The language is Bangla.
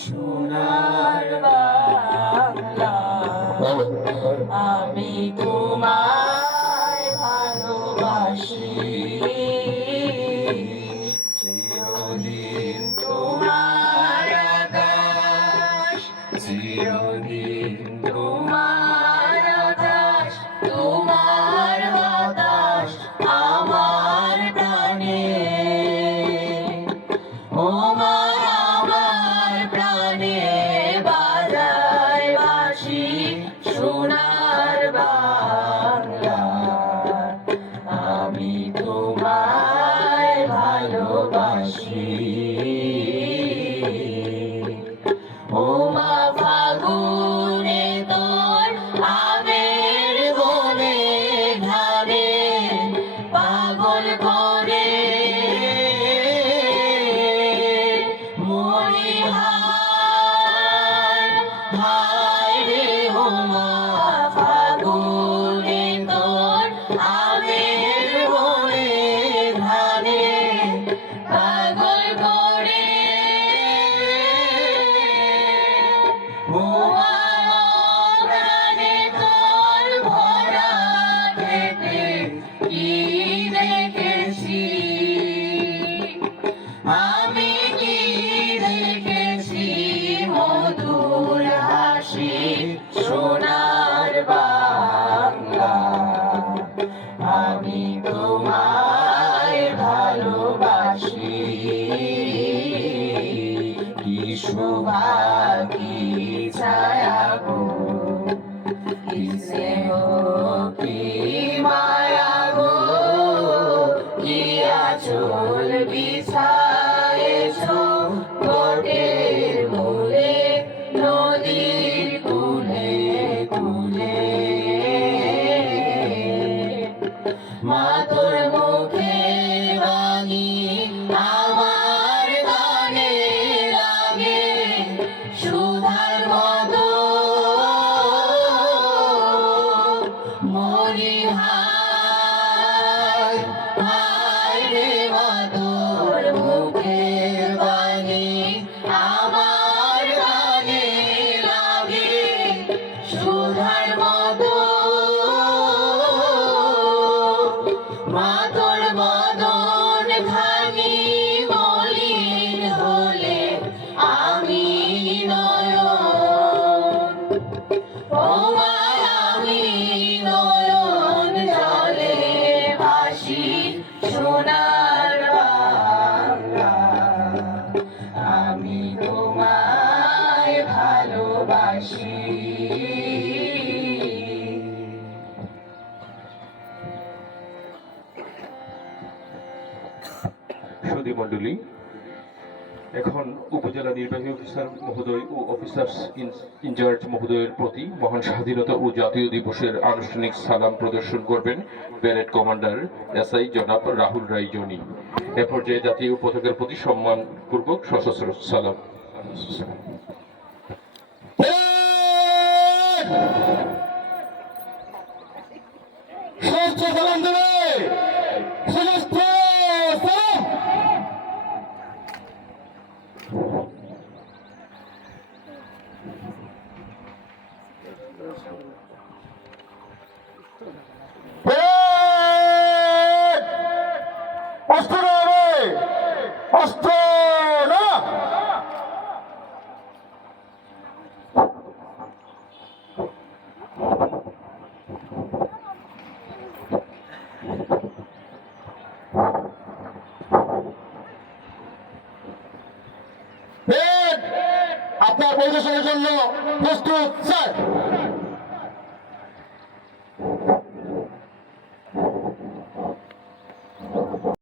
সোনার বাংলা আমি তোমায় ভালোবাসি চিরদিন তোমার আকাশ চিরদিন তোমার আকাশ তোমার বাতাস আমার প্রাণে ও মা আমার প্রাণে বাজায় বাঁশি সোনার বাংলা আমি তোমায় ভালোবাসি ও মা ফাগুনে তোর আবের বনে ঘাড়ে পাগল করে মরি হায় হায় রে ও মা ফাগুনে তোর আবের বনে ঘাড়ে পাগল করে ও মা প্রাণে তোর ভরা খেতে কি দেখেছি আমি কি দেখেছি মধুর হাসি সোনার বাংলা আমি তোমায় ভালোবাসি কি শোভা কি ছায়া গো কি স্নেহ কি মায়া গো কি আঁচল বিছায়েছো বটের মূলে নদীর কূলে কূলে মা তোর মুখে বাণী আমার গানে লাগে সুধার মতো মরি হায় হায় রে মা তোর মুখের বাণী আমার গানে লাগে সুধার মতো মা তোর বদন খানি মলিন হলে আমি নয়ন ও মা আমি নয়ন জলে ভাসি সোনার বাংলা আমি তোমায় ভালোবাসি সুধী মণ্ডলী, এখন উপজেলা নির্বাহী অফিসার মহোদয় ও অফিসার্স ইনচার্জ মহোদয়ের প্রতি মহান স্বাধীনতা ও জাতীয় দিবসের আনুষ্ঠানিক সালাম প্রদর্শন করবেন প্যারেড কমান্ডার এসআই জনাব রাহুল রায় জনি। এ পর্যায়ে জাতীয় পতাকার প্রতি সম্মানপূর্বক সশস্ত্র সালাম। আপনার পরিবেশনের জন্য প্রস্তুত স্যার।